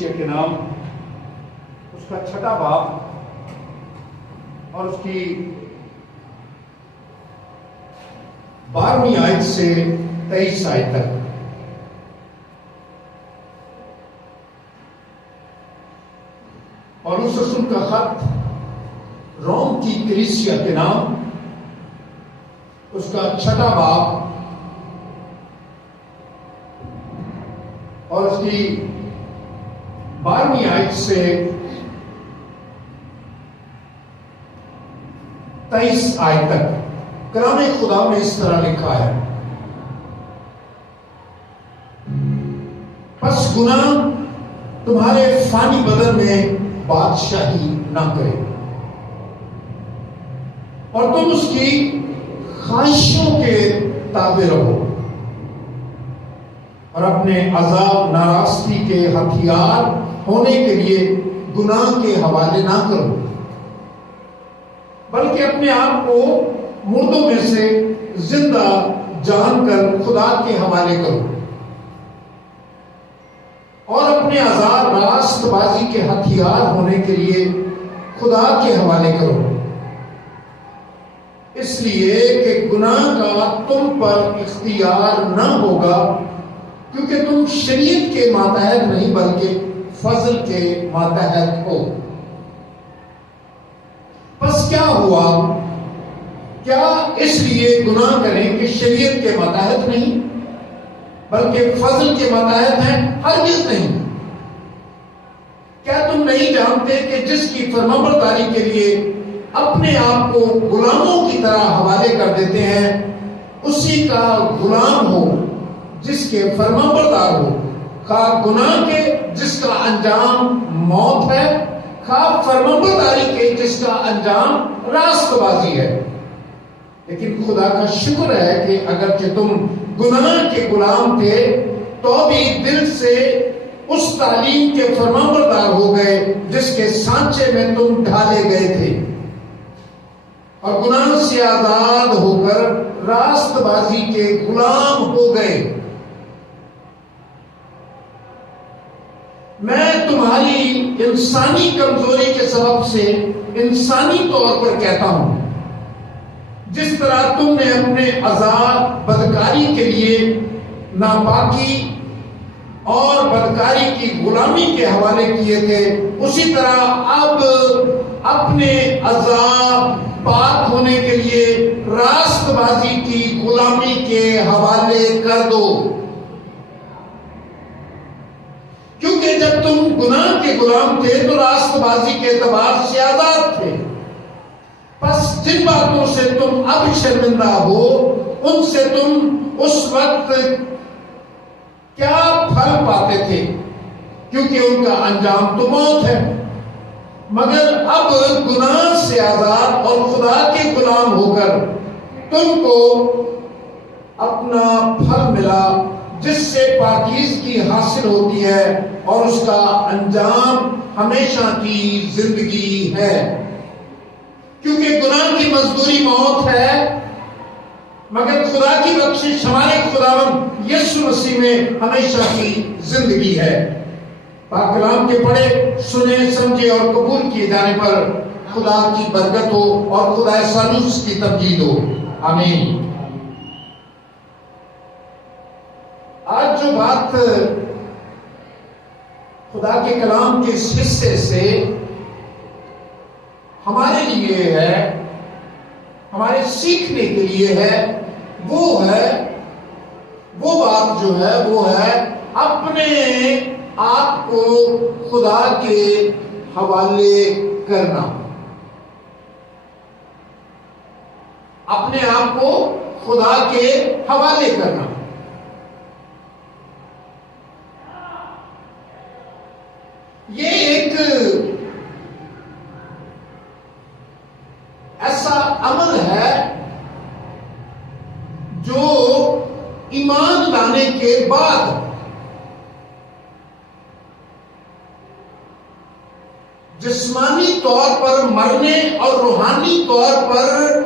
کلیسیا کے نام، اس کا 6واں باب اور اس کی 12ویں آیت سے 23 آیت تک۔ پولس رسول کا خط روم کی کلیسیا کے نام، اس کا 6واں باب اور اس کی 12ویں آیت سے 23 آیت تک۔ کلام خدا میں اس طرح لکھا ہے: پس گناہ تمہارے فانی بدن میں بادشاہی نہ کرے، اور تم اس کی خواہشوں کے تابع رہو، اور اپنے عذاب ناراستی کے ہتھیار ہونے کے لیے گناہ کے حوالے نہ کرو، بلکہ اپنے آپ کو مردوں میں سے زندہ جان کر خدا کے حوالے کرو، اور اپنے عذاب راست بازی کے ہتھیار ہونے کے لیے خدا کے حوالے کرو، اس لیے کہ گناہ کا تم پر اختیار نہ ہوگا، کیونکہ تم شریعت کے ماتحت نہیں بلکہ فضل کے ماتحت ہو۔ پس کیا ہوا؟ کیا اس لیے گناہ کریں کہ شریعت کے ماتحت نہیں بلکہ فضل کے ماتحت ہیں؟ ہرگز نہیں۔ کیا تم نہیں جانتے کہ جس کی فرمانبرداری کے لیے اپنے آپ کو غلاموں کی طرح حوالے کر دیتے ہیں، اسی کا غلام ہو جس کے فرمانبردار ہو، خواہ گناہ کے جس کا انجام موت ہے، خواہ فرمانبرداری کے جس کا انجام راست بازی ہے۔ لیکن خدا کا شکر ہے کہ اگرچہ تم گناہ کے غلام تھے تو بھی دل سے اس تعلیم کے فرمانبردار ہو گئے جس کے سانچے میں تم ڈھالے گئے تھے، اور گناہ سے آزاد ہو کر راست بازی کے غلام ہو گئے۔ میں تمہاری انسانی کمزوری کے سبب سے انسانی طور پر کہتا ہوں، جس طرح تم نے اپنے عذاب بدکاری کے لیے ناپاکی اور بدکاری کی غلامی کے حوالے کیے تھے، اسی طرح اب اپنے عذاب پاک ہونے کے لیے راست بازی کی غلامی کے حوالے کر دو، کیونکہ جب تم گناہ کے غلام تھے تو راست بازی کے اعتبار سے آزاد تھے۔ پس جن باتوں سے تم اب شرمندہ ہو، ان سے تم اس وقت کیا پھل پاتے تھے، کیونکہ ان کا انجام تو موت ہے۔ مگر اب گناہ سے آزاد اور خدا کے غلام ہو کر تم کو اپنا پھل ملا، جس سے پاکیزگی حاصل ہوتی ہے اور اس کا انجام ہمیشہ کی زندگی ہے، کیونکہ گناہ کی مزدوری موت ہے، مگر خدا کی بخشش ہمارے خداوند یسوع مسیح میں ہمیشہ کی زندگی ہے۔ پاک کلام کے پڑھے، سنے، سمجھے اور قبول کیے جانے پر خدا کی برکت ہو اور خدا سالوس کی تمجید ہو، آمین۔ آج جو بات خدا کے کلام کے اس حصے سے ہمارے لیے ہے، ہمارے سیکھنے کے لیے ہے، وہ بات جو ہے وہ ہے اپنے آپ کو خدا کے حوالے کرنا، اپنے آپ کو خدا کے حوالے کرنا۔ یہ ایک ایسا عمل ہے جو ایمان لانے کے بعد جسمانی طور پر مرنے اور روحانی طور پر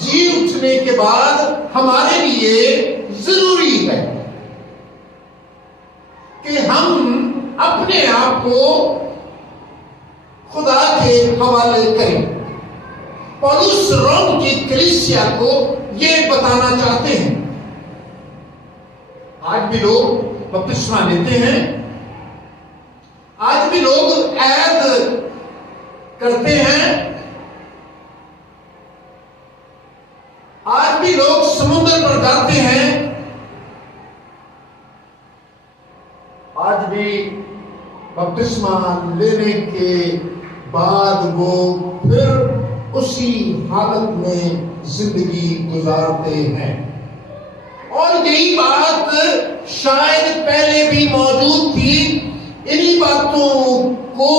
جی اٹھنے کے بعد ہمارے لیے ضروری ہے کہ ہم اپنے آپ کو خدا کے حوالے کریں۔ پولس روم کی کلیسیا کو یہ بتانا چاہتے ہیں۔ آج بھی لوگ بپتسمہ لیتے ہیں، آج بھی لوگ عہد کرتے ہیں، آج بھی لوگ سمندر پر جاتے ہیں، آج بھی بپتسمہ لینے کے بعد وہ پھر اسی حالت میں زندگی گزارتے ہیں۔ اور یہی بات شاید پہلے بھی موجود تھی۔ انہی باتوں کو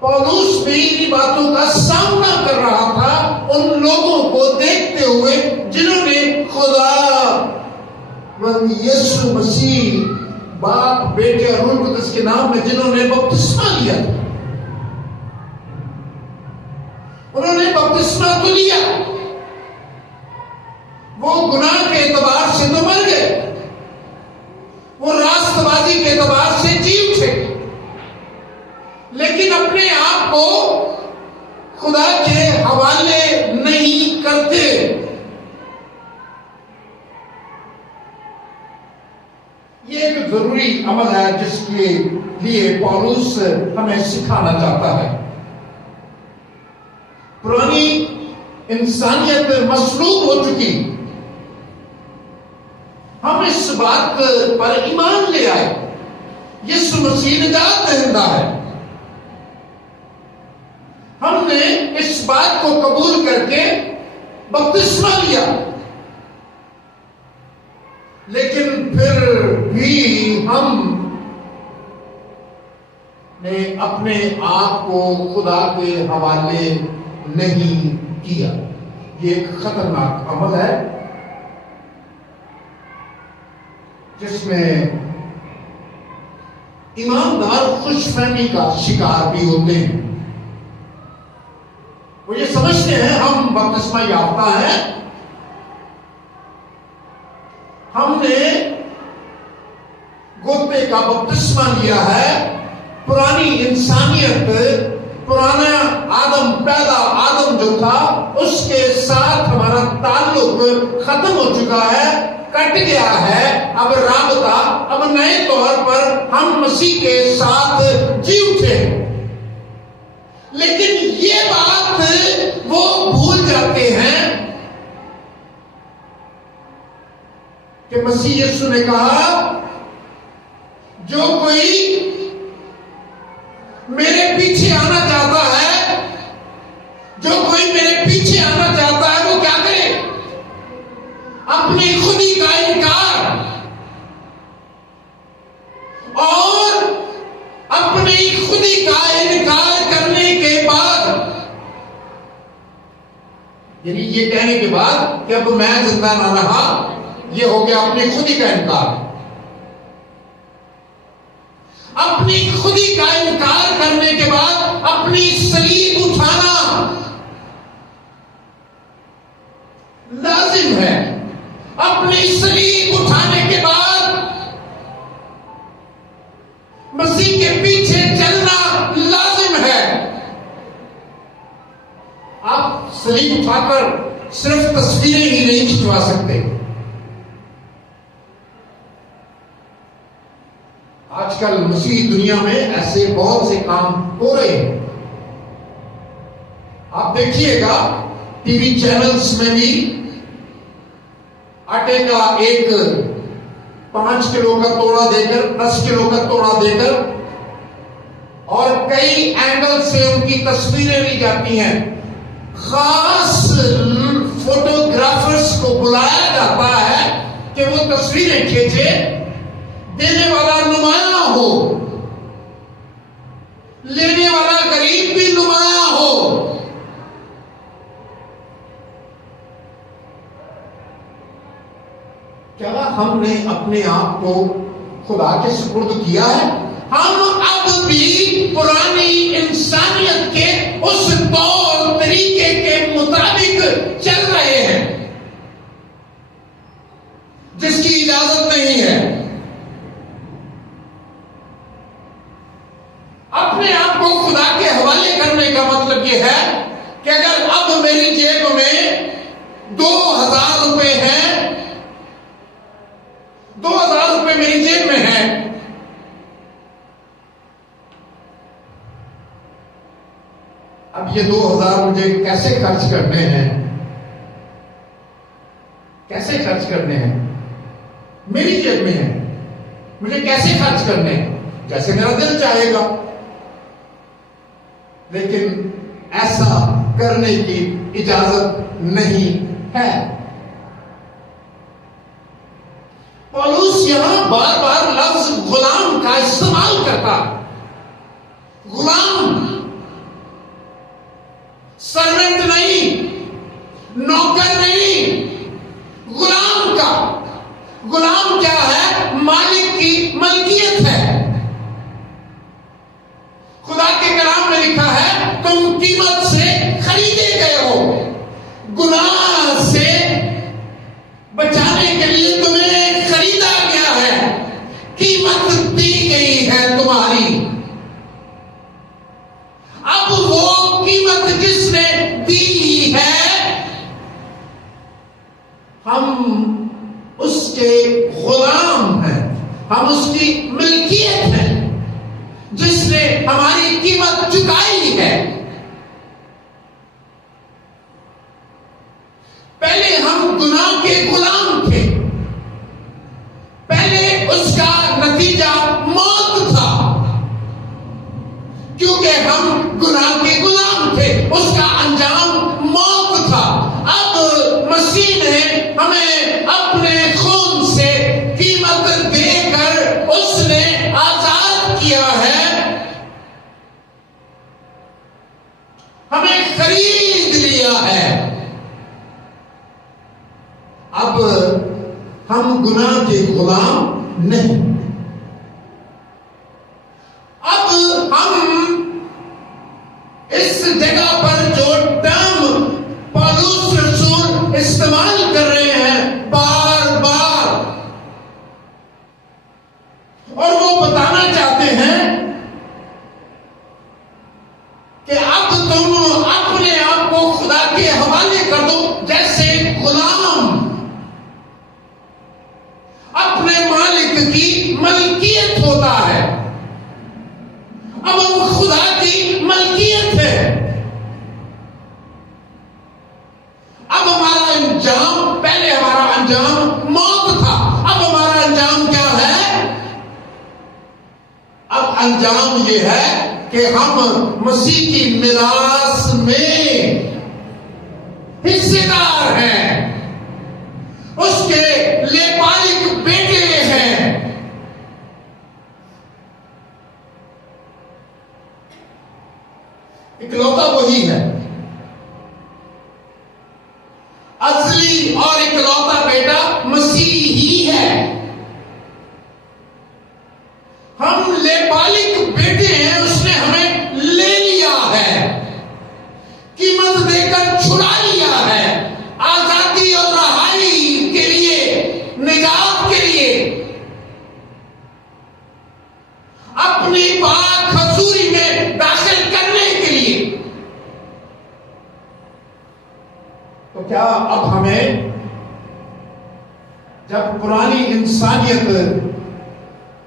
پولس بھی انہی باتوں کا سامنا کر رہا تھا، ان لوگوں کو دیکھتے ہوئے جنہوں نے خدا یسوع مسیح باپ بیٹے اور روح القدس کے نام میں جنہوں نے بپتسمہ لیا تھا۔ انہوں نے بپتسمہ تو لیا، وہ گناہ کے اعتبار سے تو مر گئے، وہ راست بازی کے اعتبار سے جی اٹھے، لیکن اپنے آپ کو خدا کے حوالے نہیں کرتے۔ یہ ایک ضروری عمل ہے جس کے لیے پولس ہمیں سکھانا چاہتا ہے۔ پرانی انسانیت مصلوب ہو چکی، ہم اس بات پر ایمان لے آئے، یسوع مسیح نجات دہندہ ہے، ہم نے اس بات کو قبول کر کے بپتسمہ لیا، لیکن پھر بھی ہم نے اپنے آپ کو خدا کے حوالے نہیں کیا۔ یہ ایک خطرناک عمل ہے جس میں ایماندار خوش فہمی کا شکار بھی ہوتے ہیں۔ وہ یہ سمجھتے ہیں ہم بپتسمہ یافتہ ہیں، ہم نے گوتے کا بپتسمہ لیا ہے، پرانی انسانیت، پرانا آدم، پیدا آدم جو تھا اس کے ساتھ ہمارا تعلق ختم ہو چکا ہے، کٹ گیا ہے، اب رابطہ، اب نئے طور پر ہم مسیح کے ساتھ جی اٹھے۔ لیکن یہ بات وہ بھول جاتے ہیں کہ مسیح یسوع نے کہا جو کوئی میرے پیچھے آنا چاہتا ہے، جو کوئی میرے پیچھے آنا چاہتا ہے وہ کیا کرے؟ اپنی خودی کا انکار اور اپنی خودی کا انکار کرنے کے بعد، یعنی یہ کہنے کے بعد کہ اب میں زندہ نہ رہا، یہ ہو گیا اپنی خودی کا انکار۔ اپنی خودی کا انکار کرنے کے بعد اپنی صلیب اٹھانا لازم ہے۔ اپنی صلیب اٹھانے کے بعد مسیح کے پیچھے چلنا لازم ہے۔ آپ صلیب اٹھا کر صرف تصویریں ہی نہیں کھنچوا سکتے۔ آج کل مسیحی دنیا میں ایسے بہت سے کام ہو رہے ہیں، آپ دیکھیے گا ٹی وی چینلز میں بھی آٹے کا ایک 5 کلو کا توڑا دے کر، 10 کلو کا توڑا دے کر، اور کئی اینگل سے ان کی تصویریں لی جاتی ہیں، خاص فوٹوگرافرز کو بلایا جاتا ہے کہ وہ تصویریں کھینچے، دینے والا نمایاں ہو، لینے والا غریب بھی نمایاں ہو۔ کیا ہم نے اپنے آپ کو خدا کے سپرد کیا ہے؟ ہم اب بھی پرانی انسانیت کے اس طور طریقے کے مطابق چل رہے ہیں جس کی اجازت نہیں ہے۔ اب یہ 2000 مجھے کیسے خرچ کرنے ہیں، کیسے خرچ کرنے ہیں، میری جیب میں ہے، مجھے کیسے خرچ کرنے ہیں، جیسے میرا دل چاہے گا. لیکن ایسا کرنے کی اجازت نہیں ہے. پولس یہاں بار بار لفظ غلام کا استعمال کرتا. غلام، سرونٹ نہیں، نوکر نہیں، غلام کا. غلام کیا ہے؟ مالک کی ملکیت ہے. خدا کے کلام میں لکھا ہے تم قیمت سے خریدے گئے ہو. گناہ سے بچانے کے لیے تمہیں خریدا گیا ہے، قیمت دی گئی ہے تمہاری. اب وہ قیمت جس نے دی ہے، ہم اس کے غلام ہیں، ہم اس کی ملکیت ہیں، جس نے ہماری قیمت چکائی ہے. پہلے ہم گناہ کے غلام تھے، پہلے اس کا نتیجہ موت تھا، کیونکہ ہم گناہ کے غلام تھے، اس کا انجام موت تھا. اب مسیح نے ہمیں اپنے خون سے قیمت دے کر اس نے آزاد کیا ہے، ہمیں خرید لیا ہے. اب ہم گناہ کے غلام نہیں. اب ہم اس جگہ پر جو ٹرم پولس رسول استعمال کر رہے ہیں بار بار، اور وہ بتانا چاہتے ہیں کہ اب تم اپنے آپ کو خدا کے حوالے کر دو، جیسے غلام اپنے مالک کی ملکیت ہوتا ہے. اب ہم خدا کی ملکیت ہے. اب ہمارا انجام، پہلے ہمارا انجام موت تھا، اب ہمارا انجام کیا ہے؟ اب انجام یہ ہے کہ ہم مسیح کی میراث میں حصے دار ہیں، اس کے لیپالک بیٹے ہیں. اکلوتا وہی ہے، ازلی اور اکلوتا بیٹا مسیح ہی ہے. ہم لیپالک بیٹے ہیں، اس نے ہمیں لے لیا ہے، قیمت دے کر چھڑا لیا ہے، آزادی اور رہائی کے لیے، نجات کے لیے، اپنی پاک حضوری میں داخل کرنے کے لیے. تو کیا اب ہمیں، جب پرانی انسانیت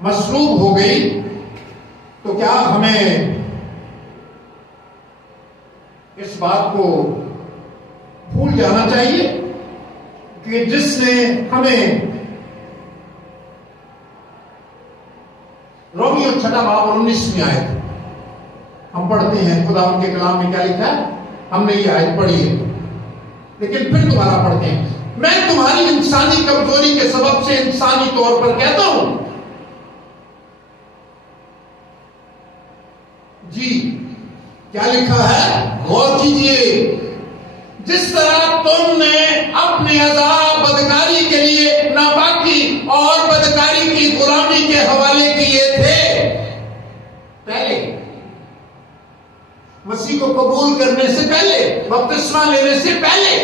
مصلوب ہو گئی، تو کیا ہمیں اس بات کو بھول جانا چاہیے کہ جس نے ہمیں، رومیو 6:19 آیت ہم پڑھتے ہیں، خدا ان کے کلام میں کیا لکھا ہے؟ ہم نے یہ آیت پڑھی ہے، لیکن پھر دوبارہ پڑھتے ہیں. میں تمہاری انسانی کمزوری کے سبب سے انسانی طور پر کہتا ہوں. جی کیا لکھا ہے؟ غور کیجئے. جس طرح تم نے اپنے عذاب بدکاری کے لیے ناپاکی اور بدکاری کی غلامی کے حوالے کیے تھے، پہلے مسیح کو قبول کرنے سے پہلے، بپتسمہ لینے سے پہلے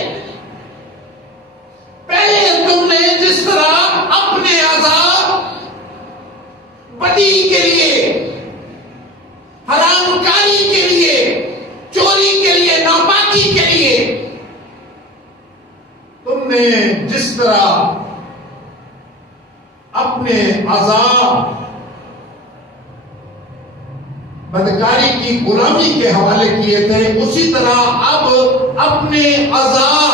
تم نے جس طرح اپنے عذاب بدی کے لیے، حرام کاری کے لیے، چوری کے لیے، ناپاکی کے لیے، تم نے جس طرح اپنے عذاب بدکاری کی غلامی کے حوالے کیے تھے، اسی طرح اب اپنے اعضاء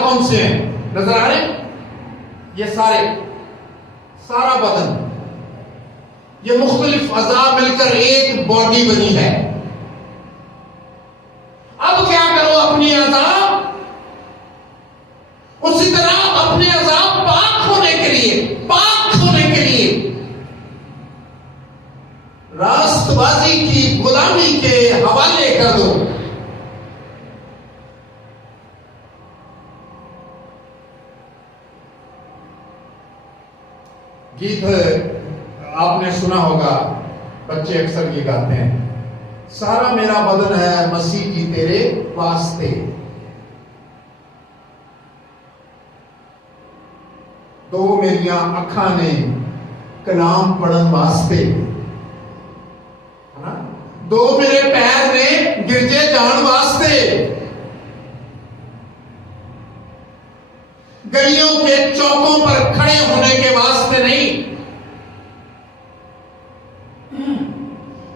کون سے ہیں؟ نظر آ رہے ہیں؟ یہ سارا بدن، یہ مختلف اعضاء مل کر ایک باڈی بنی ہے۔ اب کیا کرو اپنی اعضاء؟ اسی طرح اپنے اعضاء پاک ہونے کے لیے راست بازی کی غلامی کے حوالے کر دو۔ گیت آپ نے سنا ہوگا، بچے اکثر یہ گاتے ہیں، سارا میرا بدن ہے مسیح کی تیرے واسطے، دو میریاں اکھاں نے کلام پڑھن واسطے، دو میرے پیر نے گرجے جان واسطے، گلیوں کے چوکوں پر کھڑے ہونے کے واسطے نہیں،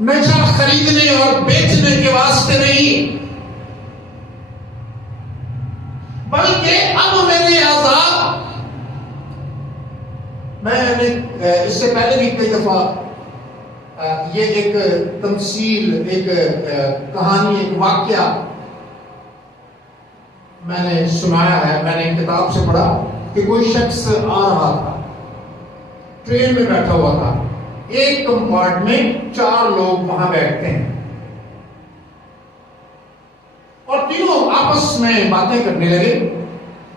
نشہ خریدنے اور بیچنے کے واسطے نہیں، بلکہ اب میرے اعضاء، میں نے اس سے پہلے بھی کئی دفعہ یہ ایک تمثیل، ایک کہانی، ایک واقعہ میں نے سنایا ہے۔ میں نے ایک کتاب سے پڑھا کہ کوئی شخص آ رہا تھا، ٹرین میں بیٹھا ہوا تھا، ایک کمپارٹمنٹ 4 لوگ وہاں بیٹھتے ہیں، اور تینوں آپس میں باتیں کرنے لگے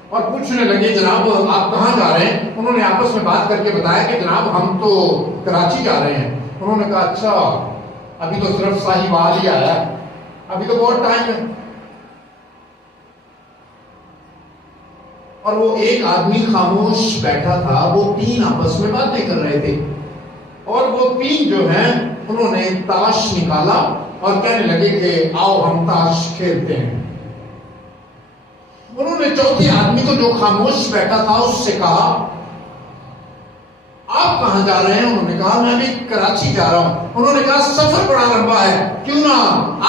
اور پوچھنے لگے جناب آپ کہاں جا رہے ہیں؟ انہوں نے آپس میں بات کر کے بتایا کہ جناب ہم تو کراچی جا رہے ہیں۔ انہوں نے کہا اچھا، ابھی تو صرف ساہیوال ہی آیا، ابھی تو بہت ٹائم ہے۔ اور وہ ایک آدمی خاموش بیٹھا تھا، وہ 3 آپس میں باتیں کر رہے تھے، اور وہ 3 جو ہیں انہوں نے تاش نکالا اور کہنے لگے کہ آؤ ہم تاش کھیلتے ہیں۔ انہوں نے چوتھے آدمی کو جو خاموش بیٹھا تھا اس سے کہا آپ کہاں جا رہے ہیں؟ انہوں نے کہا میں بھی کراچی جا رہا ہوں۔ انہوں نے کہا سفر بڑا لمبا ہے، کیوں نہ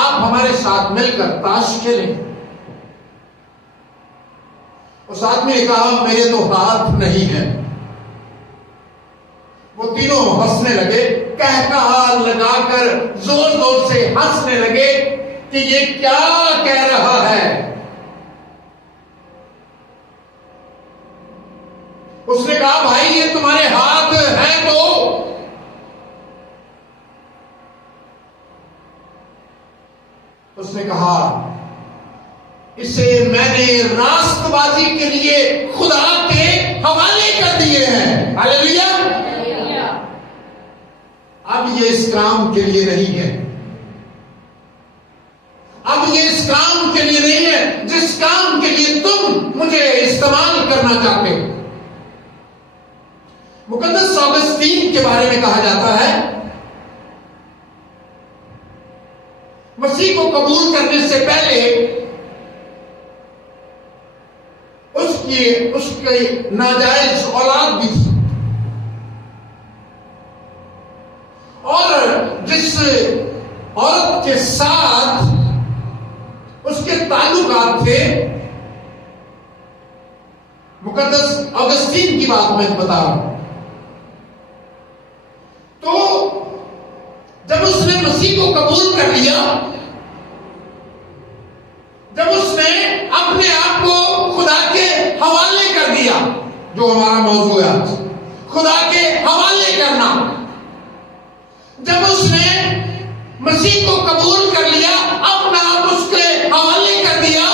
آپ ہمارے ساتھ مل کر تاش کھیلیں؟ اس آدمی نے کہا میرے تو ہاتھ نہیں ہیں۔ وہ تینوں ہنسنے لگے، کہا لگا کر زور زور سے ہنسنے لگے کہ یہ کیا کہہ رہا ہے۔ اس نے کہا بھائی یہ تمہارے ہاتھ ہیں تو؟ اس نے کہا اسے میں نے راست بازی کے لیے خدا کے حوالے کر دیے ہیں۔ ہاللیلویا۔ اب یہ اس کام کے لیے نہیں ہے، اب یہ اس کام کے لیے نہیں ہے جس کام کے لیے تم مجھے استعمال کرنا چاہتے ہو۔ مقدس اوگسطین کے بارے میں کہا جاتا ہے مسیح کو قبول کرنے سے پہلے اس کی ناجائز اولاد بھی تھی، اور جس عورت کے ساتھ اس کے تعلقات تھے، مقدس اوگسطین کی بات میں بتا رہا ہوں، تو جب اس نے مسیح کو قبول کر لیا، جب اس نے اپنے آپ کو خدا کے حوالے کر دیا، جو ہمارا موضوع ہے آج، خدا کے حوالے کرنا، جب اس نے مسیح کو قبول کر لیا، اپنا آپ اس کے حوالے کر دیا،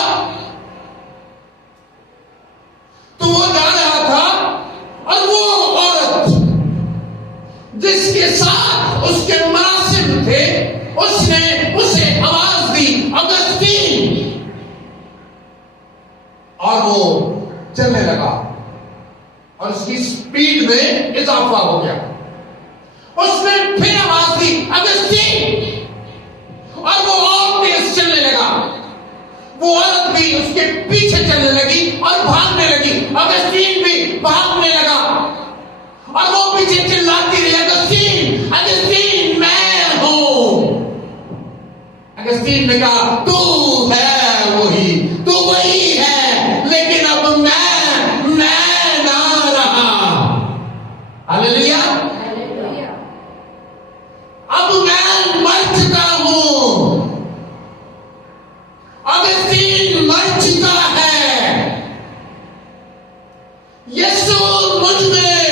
تو وہ جا رہا تھا، اور وہ عورت جس کے ساتھ اس کے مراسم تھے، اس نے اسے آواز دی اوگسطین، اور وہ چلنے لگا اور اس کی سپیڈ میں اضافہ ہو گیا۔ اس نے پھر آواز دی اوگسطین، اور وہ اور تیز چلنے لگا۔ وہ عورت بھی اس کے پیچھے چلنے لگی اور بھاگنے لگی، اوگسطین بھی بھاگنے لگا، اور وہ پیچھے اگستین نے کہا تو ہے وہی، تو وہی ہے، لیکن اب میں نہ رہا۔ ہاللیلویا۔ اب میں مر چکا ہوں، اگستین مر چکا ہے، یسوع مجھ میں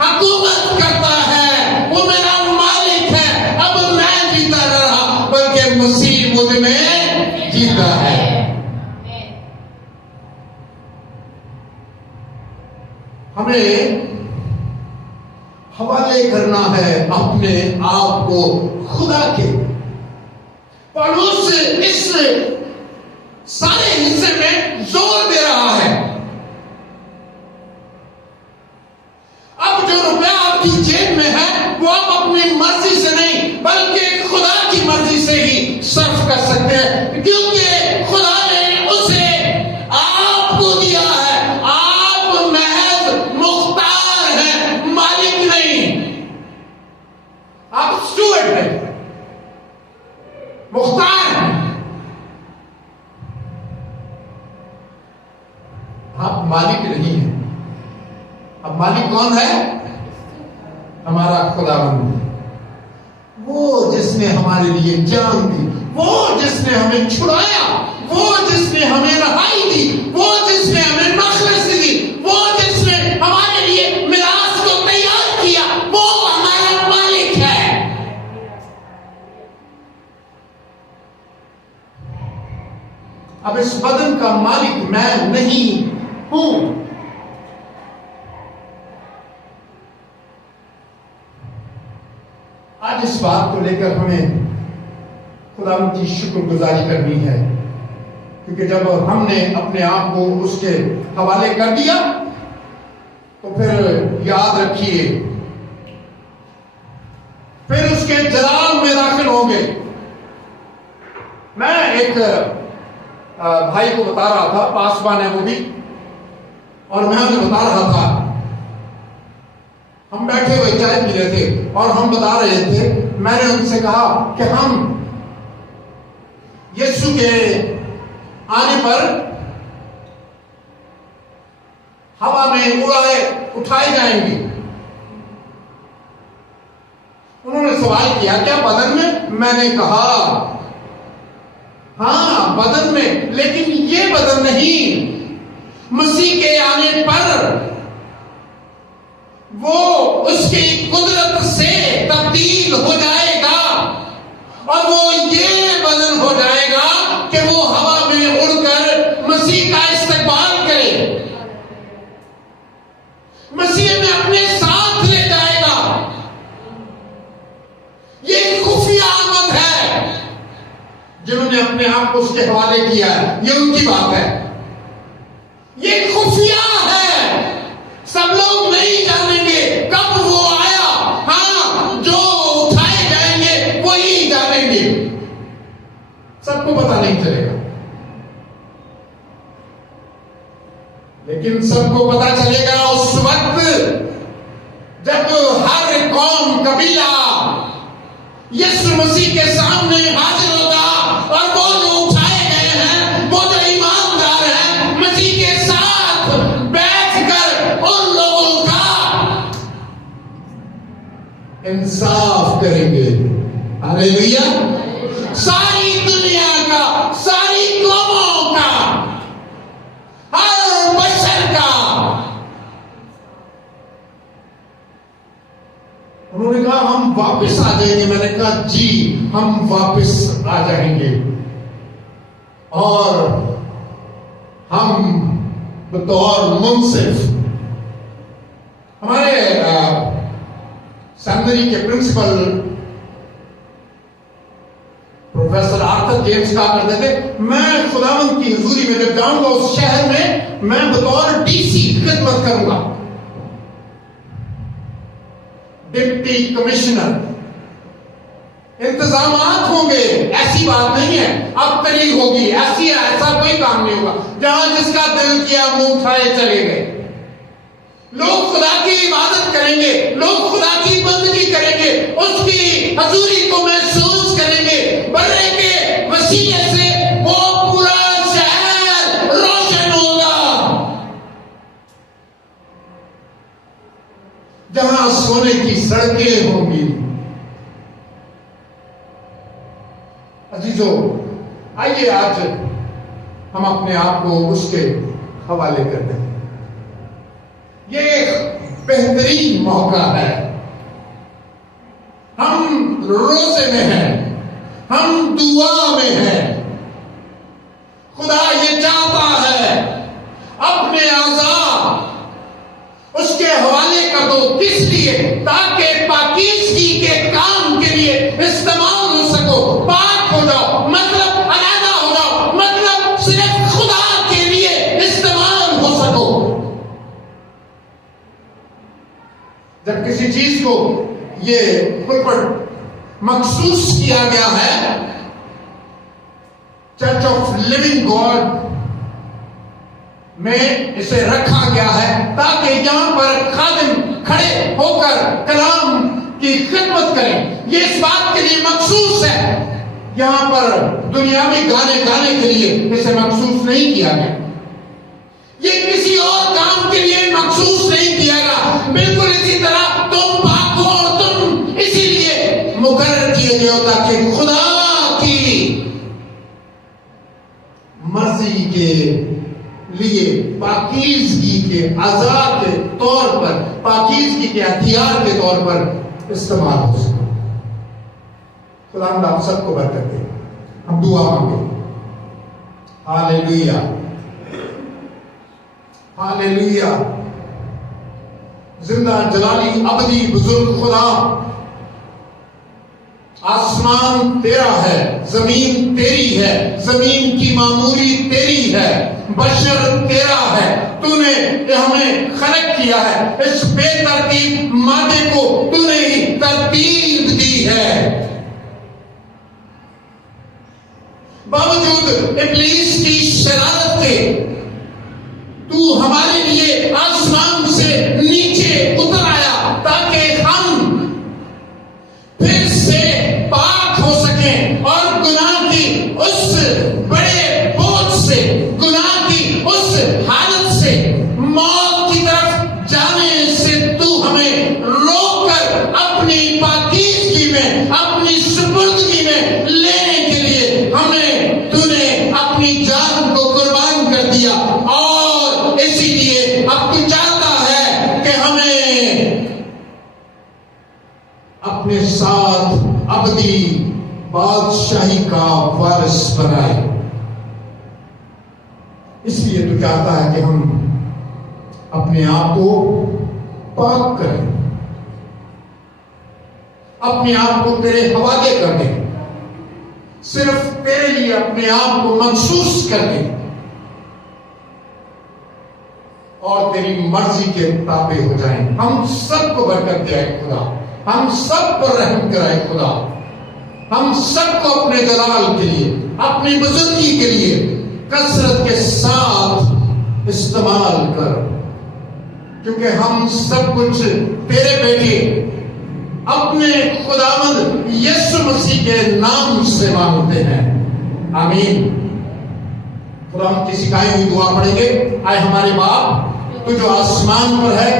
حکومت کرتا ہے، وہ میرا مالک ہے، اب میں جیتا نہ رہا بلکہ مسیح مجھ میں جیتا ہے۔ ہمیں حوالے کرنا ہے اپنے آپ کو خدا کے۔ پولس اس سارے حصے میں زور دے رہا ہے، اب جو روپیہ آپ کی جیب میں ہے وہ آپ اپنی مرضی سے نہیں بلکہ خدا کی مرضی سے ہی صرف کر سکتے ہیں، کیونکہ خدا نے اسے آپ کو دیا ہے۔ آپ محض مختار ہیں، مالک نہیں، آپ اسٹوورڈ ہیں، مختار ہیں۔ آپ مالک نہیں ہیں۔ اب مالک کون ہے؟ ہمارا خداوند، وہ جس نے ہمارے لیے جان دی، وہ جس نے ہمیں چھڑایا، وہ جس نے ہمیں رہائی دی، وہ جس نے ہمیں مخلص دی، وہ جس نے ہمارے لیے میراث کو تیار کیا، وہ ہمارا مالک ہے۔ اب اس بدن کا مالک میں نہیں ہوں۔ آج اس بات کو لے کر ہمیں خداوند کی شکر گزاری کرنی ہے، کیونکہ جب ہم نے اپنے آپ کو اس کے حوالے کر دیا تو پھر یاد رکھیے، پھر اس کے جلال میں داخل ہوں گے۔ میں ایک بھائی کو بتا رہا تھا، پاسبان ہے وہ بھی، اور میں انہیں بتا رہا تھا، ہم بیٹھے ہوئے چائے پی رہے تھے اور ہم بتا رہے تھے، میں نے ان سے کہا کہ ہم یسوع کے آنے پر ہوا میں اٹھائے جائیں گے۔ انہوں نے سوال کیا کیا بدن میں؟ میں نے کہا ہاں بدن میں، لیکن یہ بدن نہیں، مسیح کے آنے پر وہ اس کی قدرت سے تبدیل ہو جائے گا اور وہ یہ بدن ہو جائے گا کہ وہ ہوا میں اڑ کر مسیح کا استقبال کرے، مسیح میں اپنے ساتھ لے جائے گا۔ یہ خفیہ آمد ہے، جنہوں نے اپنے آپ کو اس کے حوالے کیا ہے، یہ ان کی بات ہے۔ یہ خفیہ ہے، سب لوگ نہیں جانیں گے کب وہ آیا، ہاں جو اٹھائے جائیں گے وہی جانیں گے، سب کو پتہ نہیں چلے گا، لیکن سب کو پتہ چلے گا اس وقت جب ہر قوم قبیلہ یسوع مسیح کے سامنے حاضر ہوگا، اور وہ جو اٹھائے گئے ہیں، وہ جو ایماندار ہیں، مسیح کے ساتھ بیٹھ کر ان لوگوں کا انصاف کریں گے۔ ہاللیلویا۔ ساری دنیا کا، ساری قوموں کا، ہر بشر کا۔ انہوں نے کہا ہم واپس آ جائیں گے، میں نے کہا جی ہم واپس آ جائیں گے، اور ہم بطور منصف، ہمارے سیمنری کے پرنسپل پروفیسر آرتھر جیمز کہا کرتے تھے، میں خداوند کی حضوری میں جب جاؤں گا اس شہر میں بطور ڈی سی خدمت کروں گا، ڈپٹی کمشنر، انتظامات ہوں گے، ایسی بات نہیں ہے اب تری ہوگی، ایسا کوئی کام نہیں ہوگا، جہاں جس کا دل کیا منہ اٹھائے چلے گئے۔ لوگ خدا کی عبادت کریں گے، لوگ خدا کی بندگی کریں گے، اس کی حضوری کو محسوس کریں گے، برے کے عزیزو، آئیے آج ہم اپنے آپ کو اس کے حوالے کر دیں. یہ ایک بہترین موقع ہے. ہم روزے میں ہیں، ہم دعا میں ہیں. خدا یہ چاہتا ہے اپنے اعضاء اس کے حوالے کر دو. کس لیے؟ تاکہ پاکیزگی کے کام کے لیے استعمال ہو سکو. پاک ہو جاؤ، مطلب علیحدہ ہو جاؤ، مطلب صرف خدا کے لیے استعمال ہو سکو. جب کسی چیز کو یہ مخصوص کیا گیا ہے، چرچ آف لیونگ گاڈ میں اسے رکھا گیا ہے تاکہ یہاں پر خادم کھڑے ہو کر کلام کی خدمت کریں. یہ اس بات کے لیے مخصوص ہے. یہاں پر دنیاوی گانے گانے کے لیے اسے مخصوص نہیں کیا گیا. یہ کسی اور کام کے لیے مخصوص نہیں کیا گیا. بالکل اسی طرح تم پاک ہو اور تم اسی لیے مقرر کیے گئے ہو تاکہ خدا کی مرضی کے لیے پاکیزگی کے اعضاء کے طور پر، پاکیزگی کے ہتھیار کے طور پر استعمال ہو سکے. خدا آپ سب کو برکت دے. ہم دعا مانگیں. ہاللیلویا، ہاللیلویا. زندہ جلالی ابدی بزرگ خدا، آسمان تیرا ہے، زمین تیری ہے، زمین کی معموری تیری ہے، بشر تیرا ہے. تو نے ہمیں خلق کیا ہے. اس بے ترتیب مادے کو تو نے ہی ترتیب دی ہے. باوجود ابلیس کی شرارت کے تو ہمارے لیے آسمان سے نیچے اتر آیا تاکہ ہم پھر سے پاک ہو سکیں اور گناہ کی اس بڑے بوجھ سے، گناہ کی اس حالت سے، موت کی طرف جانے سے تو ہمیں روک کر اپنی پاکیزگی میں، اپنی سپردگی میں لینے کے لیے ہمیں تو نے اپنی جان کو قربان کر دیا. اور اسی لیے اب تو چاہتا ہے کہ ہمیں اپنے ساتھ ابدی بادشاہی کا وارث بنائے. اس لیے تو چاہتا ہے کہ ہم اپنے آپ کو پاک کریں، اپنے آپ کو تیرے حوالے کر دیں، صرف تیرے لیے اپنے آپ کو مخصوص کر دیں اور تیری مرضی کے تابع ہو جائیں. ہم سب کو برکت دے خدا، ہم سب پر رحم کرائے خدا. ہم سب کو اپنے جلال کے لیے، اپنی بزرگی کے لیے کثرت کے ساتھ استعمال کر، کیونکہ ہم سب کچھ تیرے بیٹے اپنے خداوند یسوع مسیح کے نام سے مانگتے ہیں. آمین. خدا ہم کی سکھائی ہوئی دعا پڑھیں گے. آئے ہمارے باپ تو جو آسمان پر ہے،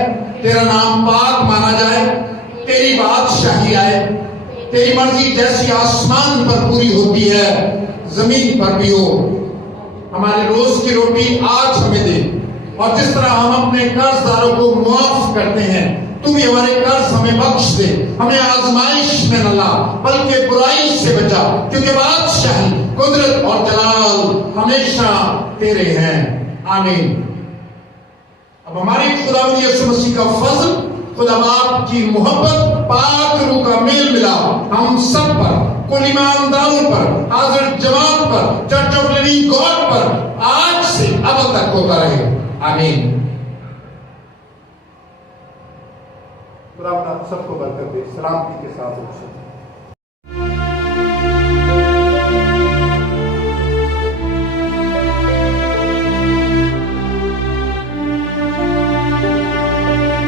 تیرا نام پاک مانا جائے، تیری بادشاہی آئے، تیری مرضی جیسی آسمان پر پوری ہوتی ہے زمین پر بھی ہو. ہمارے روز کی روٹی آج ہمیں دے، اور جس طرح ہم اپنے قرض داروں کو معاف کرتے ہیں، تو بھی ہمارے قرض ہمیں بخش دے. ہمیں آزمائش میں نہ لا بلکہ برائی سے بچا، کیونکہ بادشاہی، قدرت اور جلال ہمیشہ تیرے ہیں. آمین. اب ہماری خداوند یسوع مسیح کا فضل، خدا باپ کی محبت، پاک روح کا میل ملا ہم سب پر، کل ایمانداروں پر، حاضر جماعت پر، چرچ آف لیونگ گاڈ پر آج سے اب تک ہوتا رہے. آمین. خدا آپ سب کو برکت دے. سلامتی کے ساتھ